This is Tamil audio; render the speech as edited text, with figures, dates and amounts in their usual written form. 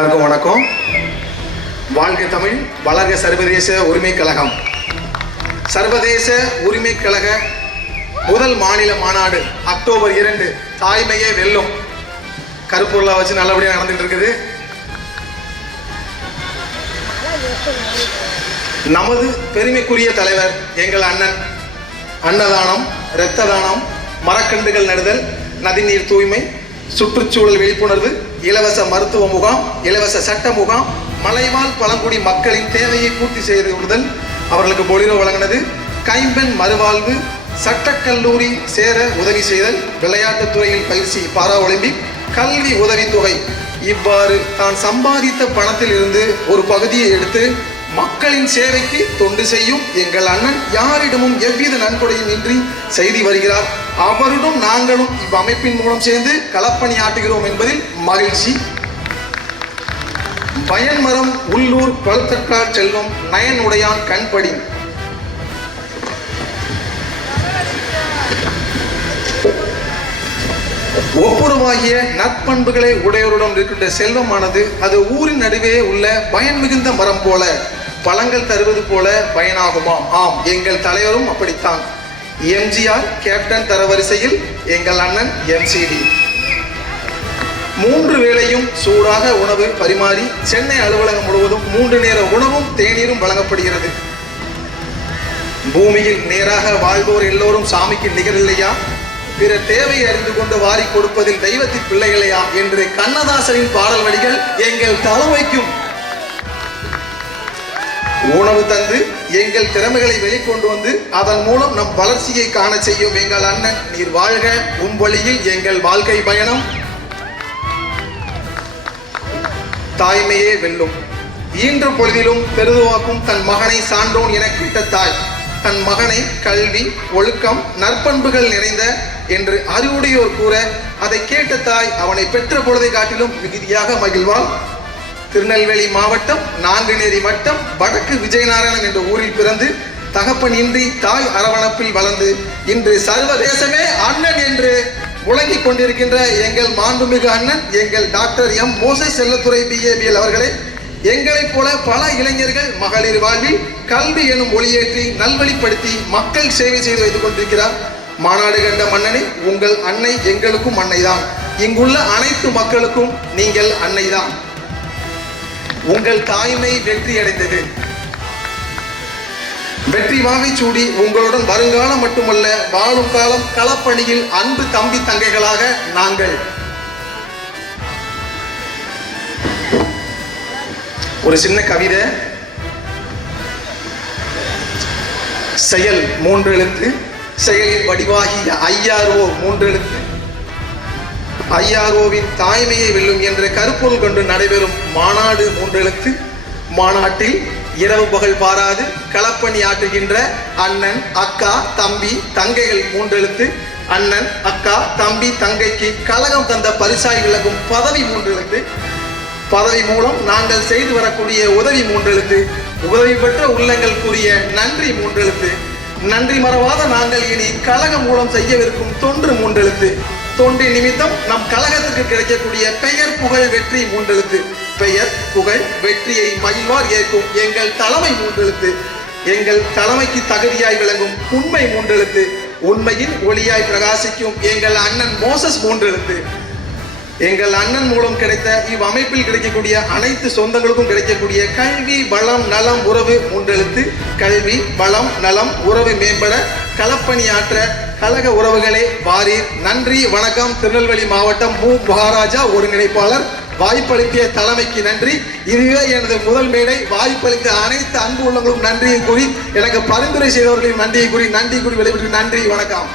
எல்லாருக்கும் வணக்கம். வாழ்க தமிழ், வளர்க சர்வதேச உரிமை கழகம். சர்வதேச உரிமை கழக முதல் மாநில மாநாடு அக்டோபர் 2 தாய்மையே வெல்லும் கருப்பொருளா வச்சு நல்லபடியாக நடந்துட்டு இருக்குது. நமது பெருமைக்குரிய தலைவர் எங்கள் அண்ணன் அன்னதானம், இரத்த தானம், மரக்கன்றுகள் நடுதல், நதிநீர் தூய்மை, சுற்றுச்சூழல் விழிப்புணர்வு, இலவச மருத்துவ முகாம், இலவச சட்ட முகாம், மலைவாழ் பழங்குடி மக்களின் தேவையை பூர்த்தி செய்து விடுதல், அவர்களுக்கு பொலிரோ வழங்கினது, கைம்பெண் மறுவாழ்வு, சட்டக்கல்லூரி சேர உதவி செய்தல், விளையாட்டுத் துறையில் பயிற்சி, பாரா ஒலிம்பிக், கல்வி உதவித்தொகை. இவ்வாறு தான் சம்பாதித்த பணத்தில் இருந்து ஒரு பகுதியை எடுத்து மக்களின் சேவைக்கு தொண்டு செய்யும் எங்கள் அண்ணன் யாரிடமும் எவ்வித நன்கொடையும் இன்றி செய்து வருகிறார். அவருடன் நாங்களும் இவ்வமைப்பின் மூலம் சேர்ந்து களப்பணியாற்றுகிறோம் என்பதில் மகிழ்ச்சி. பயன்மரம் உள்ளூர் பழுத்தற்றால் செல்வம் நயன் உடையான் கண்படி. ஒப்புரவாகிய நற்பண்புகளை உடையவருடன் இருக்கின்ற செல்வமானது அது ஊரின் நடுவே உள்ள பயன் மிகுந்த மரம் போல பழங்கள் தருவது போல பயனாகுமா? ஆம், எங்கள் தலைவரும் அப்படித்தான். எம்ஜிஆர் கேப்டன் தரவரிசையில் எங்கள் அண்ணன் எம்சிடி 3 வேளையும் சூடாக உணவு பரிமாறி சென்னை அலுவலகம் முழுவதும் 3 நேர உணவும் தேநீரும் வழங்கப்படுகிறது. பூமியில் நேராக வாழ்வோர் எல்லோரும் சாமிக்கு நிகரில்லையா? பிற தேவையை அறிந்து கொண்டு வாரி கொடுப்பதில் தெய்வத்தின் பிள்ளைகளையா என்று கண்ணதாசனின் பாடல் வரிகள் எங்கள் தலைமைக்கும் உணவு தந்து எங்கள் திறமைகளை வெளிக்கொண்டு வந்து அதன் மூலம் நம் வளர்ச்சியை காண செய்யும் எங்கள் அண்ணன் நீர் வாழ்க. வழியில் எங்கள் வாழ்க்கை பயணம் தாய்மையே வெல்லும். ஈன்ற பொழுதிலும் பெருதுவாக்கும் தன் மகனை சான்றோன் என கேட்ட தாய் தன் மகனை கல்வி, ஒழுக்கம், நற்பண்புகள் நிறைந்த என்று அறிவுடையோர் கூற அதை கேட்ட தாய் அவனை பெற்ற பொழுதை காட்டிலும் மிகுதியாக மகிழ்வாள். திருநெல்வேலி மாவட்டம் நாங்குநேரி வட்டம் வடக்கு விஜயநாராயணன் என்ற ஊரில் பிறந்து தகப்பன் இன்றி தாய் அரவணைப்பில் வளர்ந்து இன்று சர்வதேசமே அண்ணன் என்று முழங்கிக் கொண்டிருக்கின்ற எங்கள் மாண்புமிகு அண்ணன் எங்கள் doctor M Moses Chelladurai BABL அவர்களை எங்களைப் போல பல இளைஞர்கள் மகளிர் வாழ்வில் கல்வி எனும் ஒளியேற்றி நல்வழிப்படுத்தி மக்கள் சேவை செய்து வைத்துக் கொண்டிருக்கிறார். மாநாடு கண்ட மன்னனே, உங்கள் அன்னை எங்களுக்கும் அன்னைதான். இங்குள்ள அனைத்து மக்களுக்கும் நீங்கள் அன்னைதான். உங்கள் தாய்மை வெற்றி அடைந்தது. வெற்றி வாகை சூடி உங்களுடன் வருங்காலம் மட்டுமல்ல வாழும் காலம் களப்பணியில் அன்பு தம்பி தங்கைகளாக நாங்கள். ஒரு சின்ன கவிதை. செயல் 3 எழுத்து, செயலில் வடிவாகிய IRO 3 எழுத்து. IROவின் தாய்மையை வெல்லும் என்ற கருப்பொருள் கொண்டு நடைபெறும் மாநாடு 3 எழுத்து. மாநாட்டில் இரவு பகல் பாராது களப்பணி ஆற்றுகின்ற அண்ணன், அக்கா, தம்பி, தங்கைகள் 3 எழுத்து. அண்ணன், அக்கா, தம்பி, தங்கைக்கு கழகம் தந்த பரிசாய் விளக்கும் பதவி 3 எழுத்து. பதவி மூலம் நாங்கள் செய்து வரக்கூடிய உதவி 3 எழுத்து. உதவி பெற்ற உள்ளங்கள் கூறிய நன்றி 3 எழுத்து. நன்றி மறவாத நாங்கள் இனி கழகம் மூலம் செய்யவிருக்கும் தொன்று 3 எழுத்து. தொண்டி நிமித்தம் நம் கழகத்துக்கு கிடைக்கக்கூடிய பெயர் புகழ் வெற்றி 3 எழுத்து. பெயர் புகழ் வெற்றியை மகிழ்வார் ஏற்கும் எங்கள் தலைமை 3 எழுத்து. எங்கள் தலைமைக்கு தகுதியாய் விளங்கும் உண்மை 3 எழுத்து. உண்மையின் ஒளியாய் பிரகாசிக்கும் எங்கள் அண்ணன் மோசஸ் 3 எழுத்து. எங்கள் அண்ணன் மூலம் கிடைத்த இவ்வமைப்பில் கிடைக்கக்கூடிய அனைத்து சொந்தங்களுக்கும் கிடைக்கக்கூடிய கல்வி, வளம், நலம், உறவு 3 எழுத்து. கல்வி, வளம், நலம், உறவு மேம்பட களப்பணியாற்ற கழக உறவுகளே வாரீர். நன்றி, வணக்கம். திருநெல்வேலி மாவட்டம் மு. மகாராஜா, ஒருங்கிணைப்பாளர். வாய்ப்பளித்த தலைமைக்கு நன்றி. இதுவே எனது முதல் மேடை. வாய்ப்பளித்த அனைத்து அன்பு உள்ளங்களும் நன்றியை கூறி, எனக்கு பரிந்துரை செய்தவர்களையும் நன்றியை கூறி விடைபெற்று நன்றி, வணக்கம்.